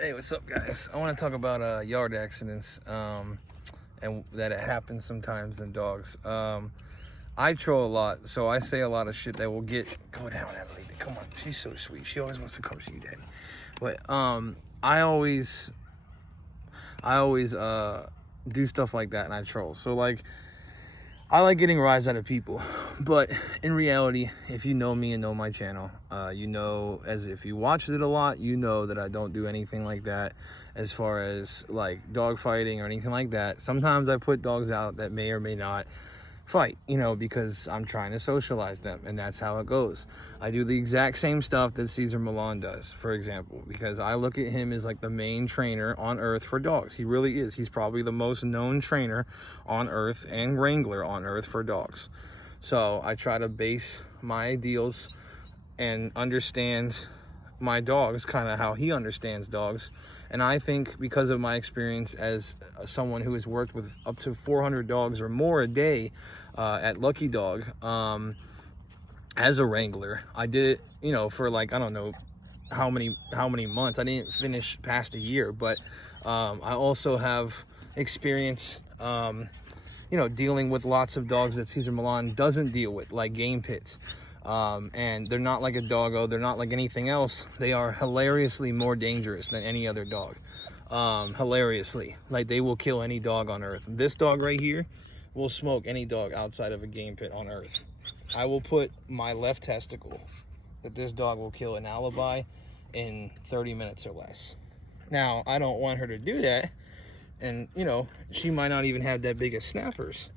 Hey, what's up, guys? I want to talk about yard accidents and that it happens sometimes in dogs. I troll a lot, so I say a lot of shit that will get. Go down, Emily. Come on, she's so sweet. She always wants to come see Daddy. But I always do stuff like that, and I troll. So like, I like getting a rise out of people, but in reality, if you know me and know my channel, you know, as if you watched it a lot, you know that I don't do anything like that as far as like dog fighting or anything like that. Sometimes I put dogs out that may or may not fight, you know, because I'm trying to socialize them, and that's how it goes. I do the exact same stuff that Cesar Millan does, for example, because I look at him as like the main trainer on earth for dogs. He really is. He's probably the most known trainer on earth and wrangler on earth for dogs. So I try to base my ideals and understand my dogs kind of how he understands dogs. And I think because of my experience as someone who has worked with up to 400 dogs or more a day at Lucky Dog, as a wrangler, I did it, you know, for like, I don't know how many months. I didn't finish past a year, but I also have experience, you know, dealing with lots of dogs that Cesar Millan doesn't deal with, like game pits. And they're not like a doggo, they're not like anything else. They are hilariously more dangerous than any other dog. Hilariously, like they will kill any dog on earth. This dog right here will smoke any dog outside of a game pit on earth. I will put my left testicle that this dog will kill an alibi in 30 minutes or less. Now, I don't want her to do that, and you know, she might not even have that big of snappers,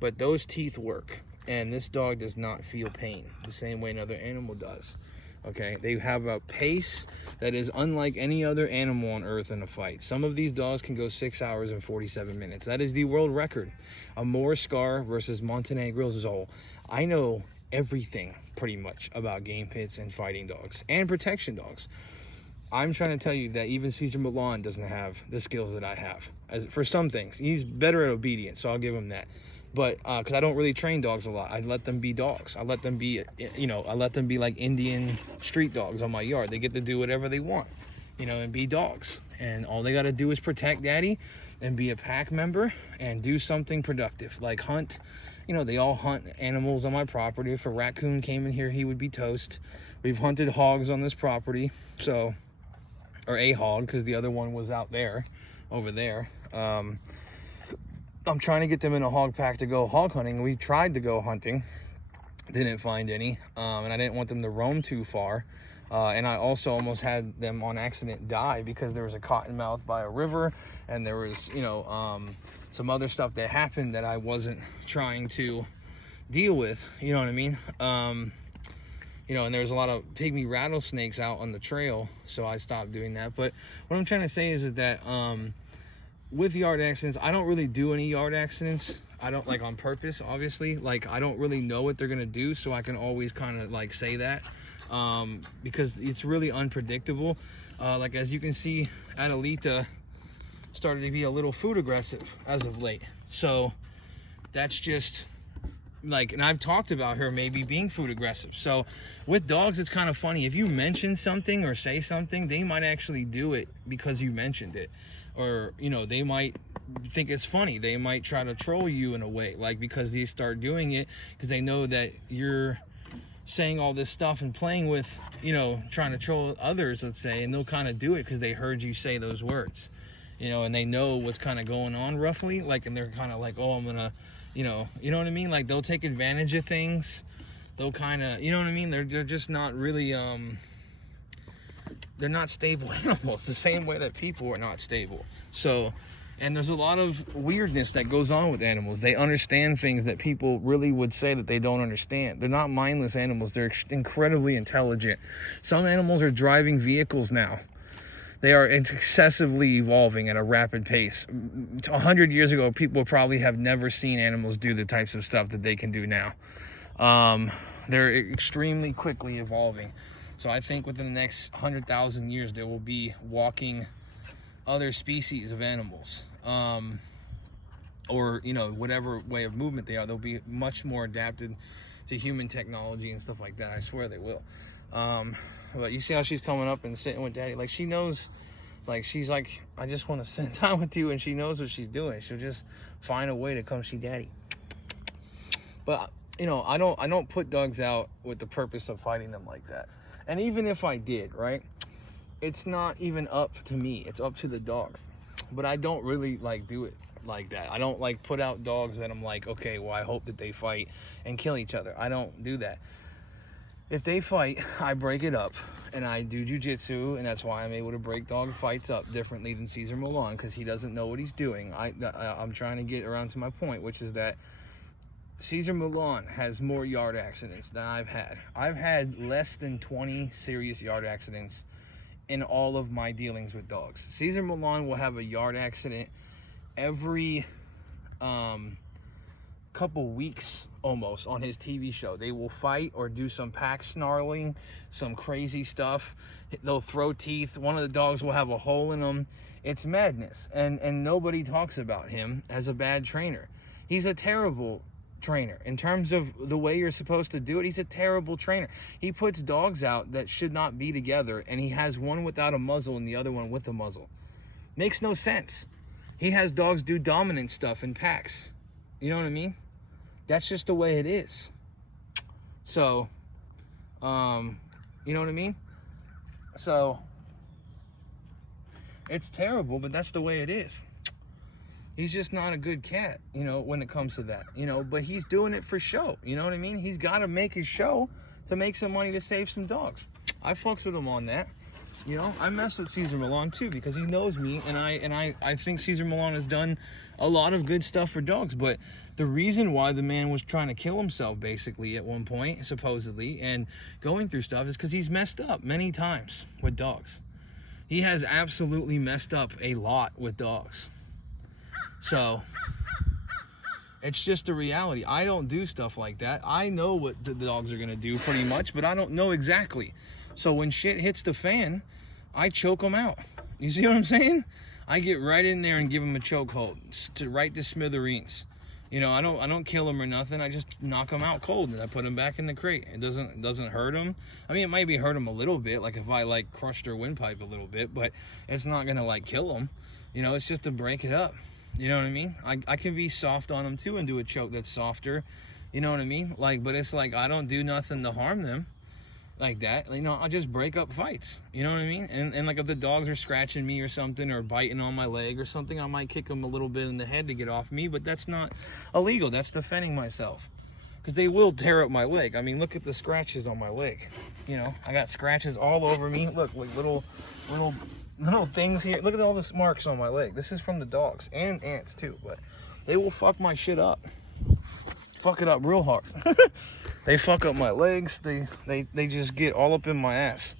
but those teeth work. And this dog does not feel pain the same way another animal does. Okay, they have a pace that is unlike any other animal on earth in a fight. Some of these dogs can go 6 hours and 47 minutes. That is the world record. A Moor Scar versus Montenegro. I know everything pretty much about game pits and fighting dogs and protection dogs. I'm trying to tell you that even Cesar Millan doesn't have the skills that I have. For some things, he's better at obedience, so I'll give him that. But because I don't really train dogs a lot, I let them be dogs. I let them be, you know, I let them be like Indian street dogs on my yard. They get to do whatever they want, you know, and be dogs. And all they got to do is protect Daddy and be a pack member and do something productive, like hunt. You know, they all hunt animals on my property. If a raccoon came in here, he would be toast. We've hunted hogs on this property, so, or a hog, because the other one was out there, over there. I'm trying to get them in a hog pack to go hog hunting. We tried to go hunting, didn't find any, and I didn't want them to roam too far. And I also almost had them on accident die because there was a cottonmouth by a river, and there was, you know, some other stuff that happened that I wasn't trying to deal with, you know what I mean? You know, and there's a lot of pygmy rattlesnakes out on the trail, so I stopped doing that. But what I'm trying to say is that with yard accidents, I don't really do any yard accidents. I don't, like, on purpose, obviously. Like, I don't really know what they're gonna do, so I can always kind of like say that, because it's really unpredictable. Like, as you can see, Adelita started to be a little food aggressive as of late, so that's just like, and I've talked about her maybe being food aggressive. So with dogs, it's kind of funny. If you mention something or say something, they might actually do it because you mentioned it. Or, you know, they might think it's funny. They might try to troll you in a way, like, because they start doing it because they know that you're saying all this stuff and playing with, you know, trying to troll others, let's say, and they'll kind of do it because they heard you say those words, you know, and they know what's kind of going on roughly, like, and they're kind of like, oh, I'm gonna, you know what I mean? Like, they'll take advantage of things. They'll kind of, you know what I mean? They're just not really, they're not stable animals the same way that people are not stable. So, and there's a lot of weirdness that goes on with animals. They understand things that people really would say that they don't understand. They're not mindless animals. They're incredibly intelligent. Some animals are driving vehicles now. They are excessively evolving at a rapid pace. 100 years ago, people probably have never seen animals do the types of stuff that they can do now. They're extremely quickly evolving. So I think within the next 100,000 years, there will be walking other species of animals. Or, you know, whatever way of movement they are, they'll be much more adapted to human technology and stuff like that. I swear they will. But you see how she's coming up and sitting with Daddy? Like, she knows Like, she's like, I just want to spend time with you, and she knows what she's doing. She'll just find a way to come see daddy. But, you know, I don't put dogs out with the purpose of fighting them like that. And even if I did, right, it's not even up to me. It's up to the dog. But I don't really, like, do it like that. I don't, like, put out dogs that I'm like, okay, well, I hope that they fight and kill each other. I don't do that. If they fight, I break it up, and I do jujitsu, and that's why I'm able to break dog fights up differently than Cesar Millan, because he doesn't know what he's doing. I'm trying to get around to my point, which is that Cesar Millan has more yard accidents than I've had. I've had less than 20 serious yard accidents in all of my dealings with dogs. Cesar Millan will have a yard accident every couple weeks almost on his TV show. They will fight or do some pack snarling, some crazy stuff. They'll throw teeth. One of the dogs will have a hole in them. It's madness. And nobody talks about him as a bad trainer. He's a terrible trainer. In terms of the way you're supposed to do it, he's a terrible trainer. He puts dogs out that should not be together, and he has one without a muzzle and the other one with a muzzle. Makes no sense. He has dogs do dominant stuff in packs. You know what I mean? That's just the way it is. So, you know what I mean? So, it's terrible, but that's the way it is. He's just not a good cat, you know, when it comes to that, you know, but he's doing it for show. You know what I mean? He's got to make his show to make some money to save some dogs. I fucks with him on that. You know, I mess with Cesar Millan too, because he knows me, and I think Cesar Millan has done a lot of good stuff for dogs. But the reason why the man was trying to kill himself basically at one point, supposedly, and going through stuff is because he's messed up many times with dogs. He has absolutely messed up a lot with dogs. So it's just a reality. I don't do stuff like that. I know what the dogs are gonna do pretty much, but I don't know exactly. So when shit hits the fan, I choke them out. You see what I'm saying? I get right in there and give them a chokehold, right to smithereens. You know, I don't kill them or nothing. I just knock them out cold, and I put them back in the crate. It doesn't hurt them. I mean, it might be hurt them a little bit, like if I like crushed their windpipe a little bit, but it's not gonna like kill them. You know, it's just to break it up. You know what I mean? I can be soft on them too and do a choke that's softer. You know what I mean? Like, but it's like I don't do nothing to harm them like that. You know, I'll just break up fights. You know what I mean? And like if the dogs are scratching me or something, or biting on my leg or something, I might kick them a little bit in the head to get off me, but that's not illegal. That's defending myself. Because they will tear up my leg. I mean, look at the scratches on my leg. You know, I got scratches all over me. Look, like little things here. Look at all the marks on my leg. This is from the dogs and ants too, but they will fuck my shit up. Fuck it up real hard. They fuck up my legs. They just get all up in my ass.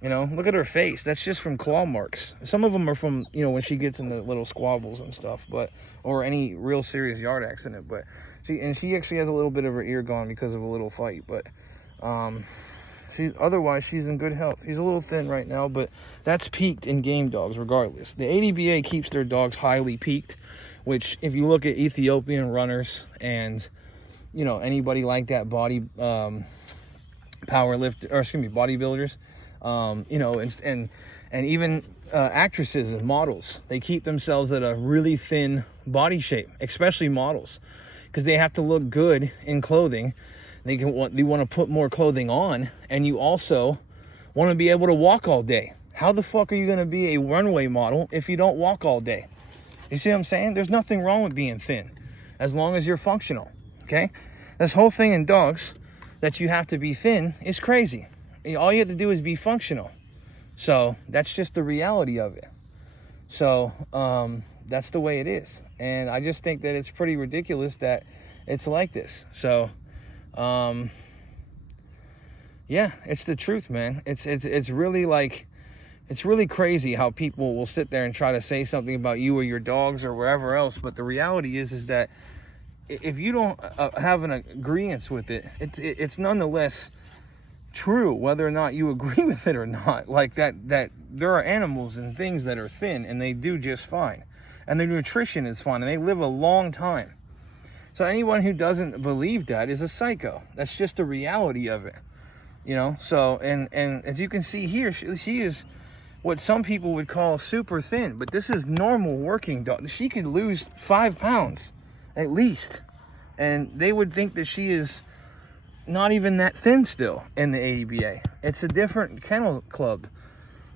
You know, look at her face. That's just from claw marks. Some of them are from, you know, when she gets in the little squabbles and stuff, but, or any real serious yard accident. But she actually has a little bit of her ear gone because of a little fight, but otherwise she's in good health. He's a little thin right now, but that's peaked in game dogs regardless. The ADBA keeps their dogs highly peaked, which if you look at Ethiopian runners and, you know, anybody like that, bodybuilders, you know, and even actresses and models, they keep themselves at a really thin body shape, especially models, because they have to look good in clothing. They want to put more clothing on, and you also want to be able to walk all day. How the fuck are you going to be a runway model if you don't walk all day? You see what I'm saying? There's nothing wrong with being thin, as long as you're functional, okay? This whole thing in dogs that you have to be thin is crazy. All you have to do is be functional. So that's just the reality of it. So that's the way it is. And I just think that it's pretty ridiculous that it's like this. So yeah, it's the truth, man. It's really like, it's really crazy how people will sit there and try to say something about you or your dogs or wherever else. But the reality is that if you don't have an agreement with it, it's nonetheless true, whether or not you agree with it or not. Like that there are animals and things that are thin and they do just fine, and their nutrition is fine, and they live a long time. So anyone who doesn't believe that is a psycho. That's just the reality of it, you know. So and as you can see here, she is what some people would call super thin, but this is normal working dog. She could lose 5 pounds at least, and they would think that she is not even that thin still in the ADBA. It's a different kennel club.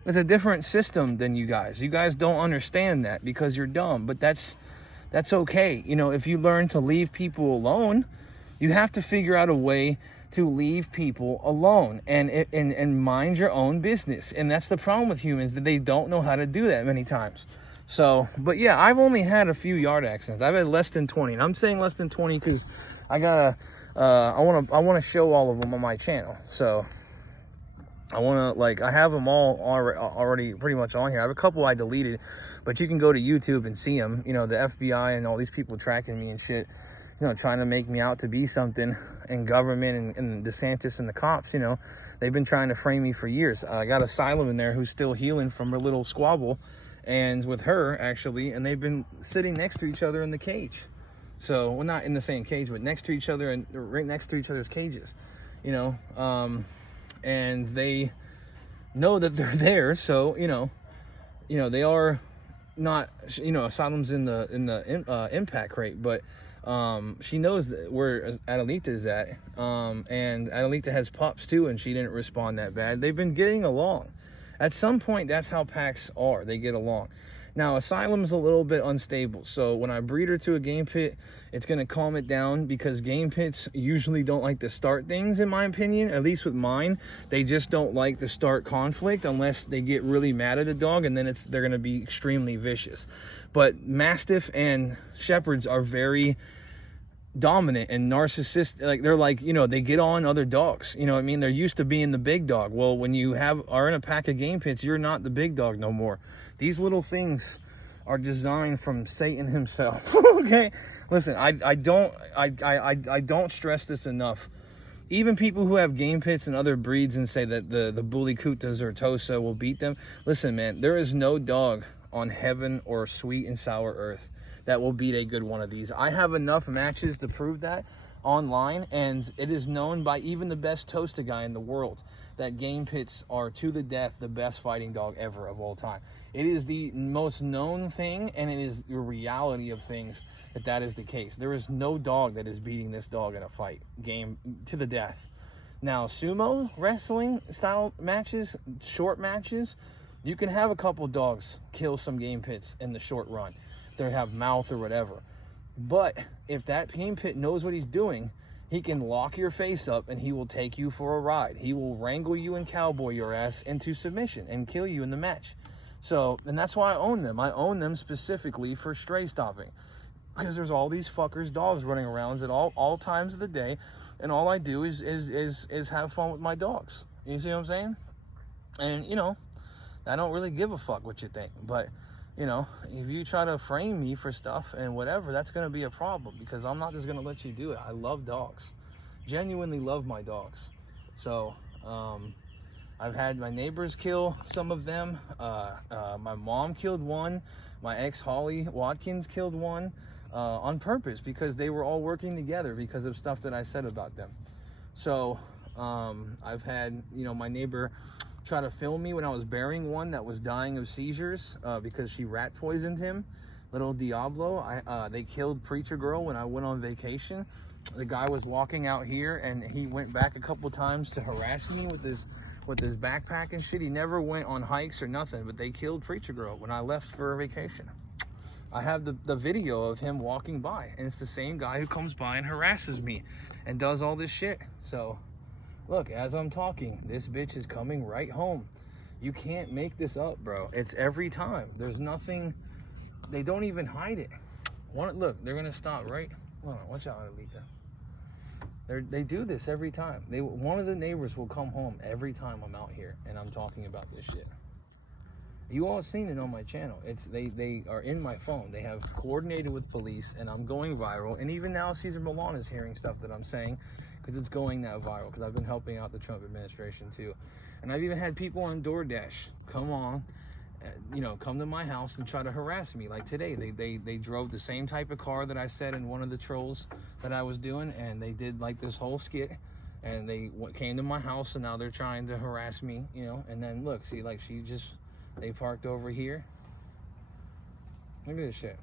It's a different system than you guys. You guys don't understand that because you're dumb, but that's okay. You know, if you learn to leave people alone, you have to figure out a way to leave people alone and mind your own business. And that's the problem with humans, that they don't know how to do that many times. So, but yeah, I've only had a few yard accidents. I've had less than 20, and I'm saying less than 20 because I gotta, I want to show all of them on my channel. So I want to, like, I have them all already pretty much on here. I have a couple I deleted, but you can go to YouTube and see them. You know, the FBI and all these people tracking me and shit, you know, trying to make me out to be something, and government and DeSantis and the cops, you know, they've been trying to frame me for years. I got Asylum in there who's still healing from her little squabble, and with her actually, and they've been sitting next to each other in the cage. So, well, not in the same cage, but next to each other, and right next to each other's cages, you know, and they know that they're there. So, you know, they are not, you know, Asylum's in the impact rate, but she knows where Adelita is at, and Adelita has pups too, and she didn't respond that bad. They've been getting along. At some point, that's how packs are. They get along. Now, Asylum's a little bit unstable, so when I breed her to a game pit, it's going to calm it down, because game pits usually don't like to start things, in my opinion. At least with mine, they just don't like to start conflict unless they get really mad at the dog, and then they're going to be extremely vicious. But Mastiff and Shepherds are very dominant and narcissistic. Like, they're like, you know, they get on other dogs, you know what I mean? They're used to being the big dog. Well, when you are in a pack of game pits, you're not the big dog no more. These little things are designed from Satan himself. Okay, listen, I don't stress this enough. Even people who have game pits and other breeds and say that the Bully Kutas or Tosa will beat them, listen, man, there is no dog on heaven or sweet and sour earth that will beat a good one of these. I have enough matches to prove that online, and it is known by even the best Tosta guy in the world that game pits are, to the death, the best fighting dog ever of all time. It is the most known thing, and it is the reality of things that is the case. There is no dog that is beating this dog in a fight game to the death. Now, sumo wrestling style matches, short matches, you can have a couple dogs kill some game pits in the short run. They have mouth or whatever. But if that game pit knows what he's doing, he can lock your face up and he will take you for a ride. He will wrangle you and cowboy your ass into submission and kill you in the match. So, and that's why I own them. I own them specifically for stray stopping, because there's all these fuckers dogs running around at all times of the day, and all I do is have fun with my dogs. You see what I'm saying? And, you know, I don't really give a fuck what you think, but, you know, if you try to frame me for stuff and whatever, that's going to be a problem, because I'm not just going to let you do it. I love dogs. Genuinely love my dogs. So, I've had my neighbors kill some of them. My mom killed one. My ex, Holly Watkins, killed one on purpose, because they were all working together because of stuff that I said about them. So, I've had, you know, my neighbor try to film me when I was burying one that was dying of seizures because she rat poisoned him, little Diablo. They killed Preacher Girl when I went on vacation. The guy was walking out here, and he went back a couple times to harass me with his backpack and shit. He never went on hikes or nothing, but they killed Preacher Girl when I left for a vacation. I have the video of him walking by, and it's the same guy who comes by and harasses me and does all this shit. So, look, as I'm talking, this bitch is coming right home. You can't make this up, bro. It's every time. There's nothing. They don't even hide it. Look, they're gonna stop right. Hold on, watch out, Alita. They do this every time. One of the neighbors will come home every time I'm out here and I'm talking about this shit. You all seen it on my channel. They are in my phone. They have coordinated with police, and I'm going viral. And even now, Cesar Millan is hearing stuff that I'm saying, because it's going that viral, because I've been helping out the Trump administration too. And I've even had people on DoorDash come to my house and try to harass me. Like today, they drove the same type of car that I said in one of the trolls that I was doing, and they did like this whole skit, and they came to my house, and now they're trying to harass me, you know. And then look, see, like, she just They parked over here. Look at this shit.